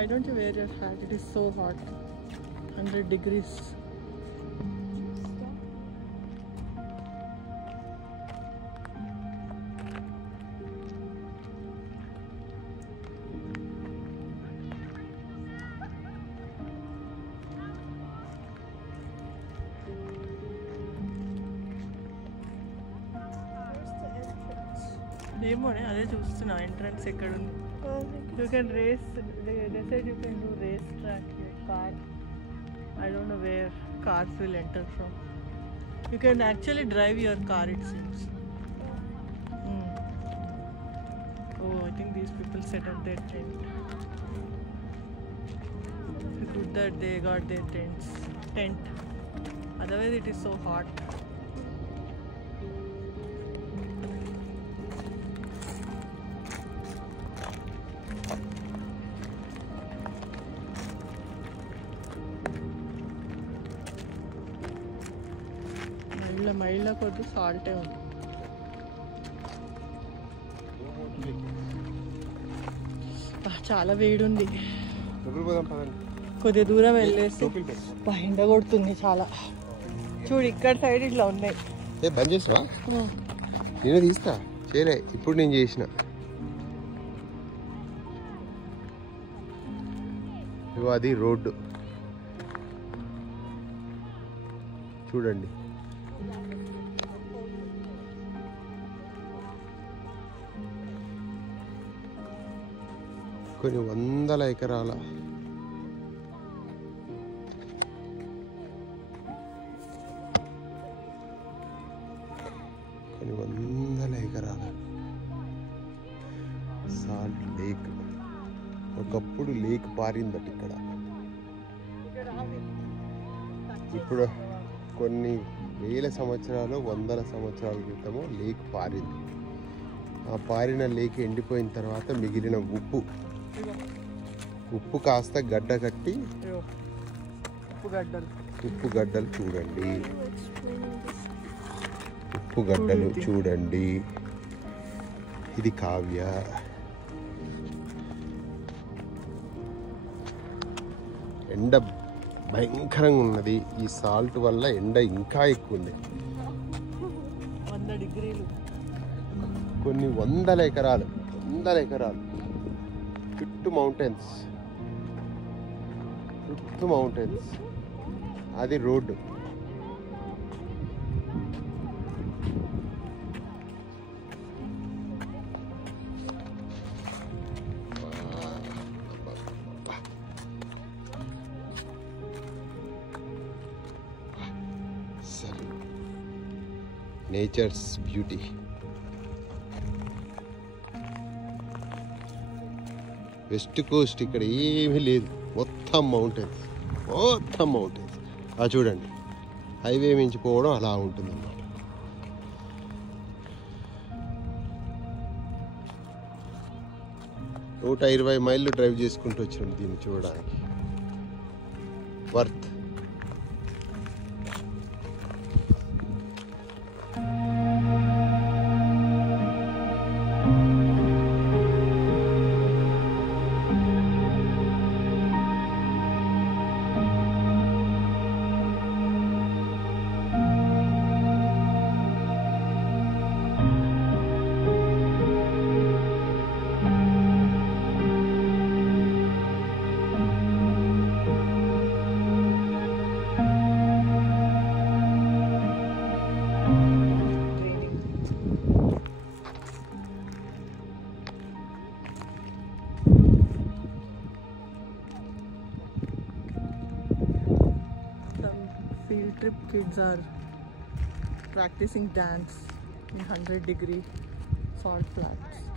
Why don't you wear your hat? It is so hot. 100 degrees. ఏమోనే అదే చూస్తున్నా entrance ఎక్కడ ఉంది. You can race. They said you can do race track your car. I don't know where cars will enter from. You can actually drive your car, it seems. Oh, I think these people set up their tent. It's good that they got their tent. Otherwise it is so hot. మైళ్ళ కొద్ది సాల్టే ఉంది. చాలా వేడి ఉంది. కొద్ది దూరం వెళ్ళేసి ఎండ కొడుతుంది చాలా. చూడు ఇక్కడ సైడ్ ఇట్లా ఉన్నాయి. బంద్ చేసావా? నేను తీస్తా చేయలే, ఇప్పుడు నేను చేసిన. అది రోడ్డు చూడండి. కొన్ని వందల ఎకరాల సాల్ట్ లేక్. ఒకప్పుడు లేక్ పారిందట ఇక్కడ. ఇప్పుడు కొన్ని వేల సంవత్సరాలు, వందల సంవత్సరాల క్రితము లేక్ పారింది. ఆ పారిన లేక్ ఎండిపోయిన తర్వాత మిగిలిన ఉప్పు కాస్త గడ్డ కట్టి ఉప్పు గడ్డలు చూడండి. ఉప్పు గడ్డలు చూడండి. ఇది కావ్య. ఎండ భయంకరంగా ఉన్నది. ఈ సాల్ట్ వల్ల ఎండ ఇంకా ఎక్కువ ఉంది. 100 డిగ్రీలు. కొన్ని వందల ఎకరాలు చుట్టూ మౌంటైన్స్. అది road. Nature's beauty. West coast ఇక్కడ ఏమీ లేదు, మొత్తం మౌంటైన్స్. చూడండి, హైవే మించిపోవడం అలా ఉంటుంది అన్నమాట. నూట 120 మైళ్ళు డ్రైవ్ చేసుకుంటూ వచ్చినాం దీన్ని చూడడానికి. Worth. Field trip kids are practicing dance in 100-degree salt flats.